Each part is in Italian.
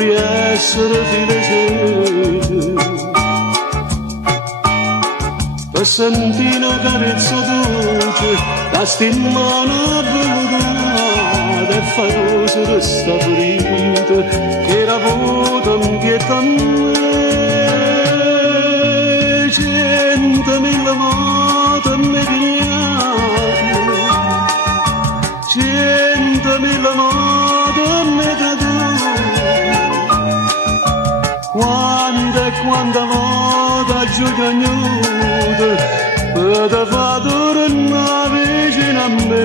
vorrei essere felice per sentire una carezza dolce la stimana venuta e farosa resta ferita che era avuta in pietà a me 100.000 volte mi pigliate 100.000 volte mi quanta volta giù cagnuta per far tornare vicino a me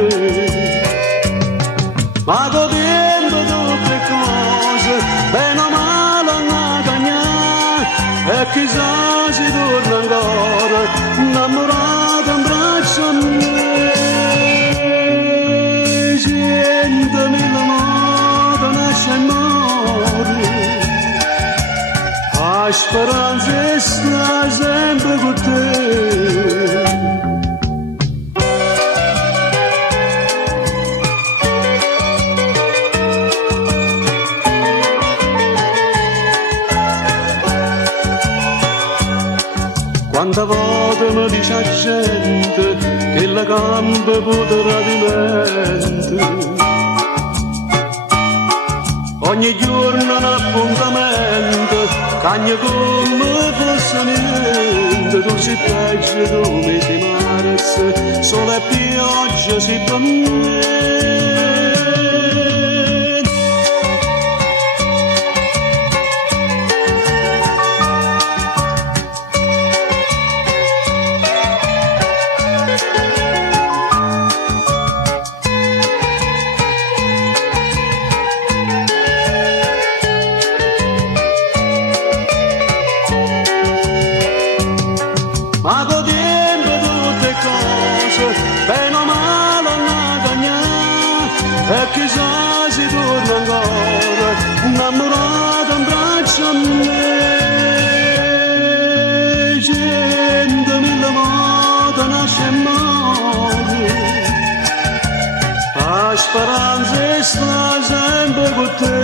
ma dovendo tutte cose bene o male a cagnare e chissà si torna ancora innamorato in braccio a me 100.000 volte nasce e muore la speranza sta sempre con te. Quante volte mi dice la gente che la campa può tradimento ogni giorno un appuntamento cagna come fosse niente tu si peggio tu mi si marezze sole e pioggia si promette ma godendo tutte cose, bene o male a cagnare, e chissà si torna ancora, innamorato in braccio a me. 100.000 volte nasce e muore, la speranza sta sempre con te.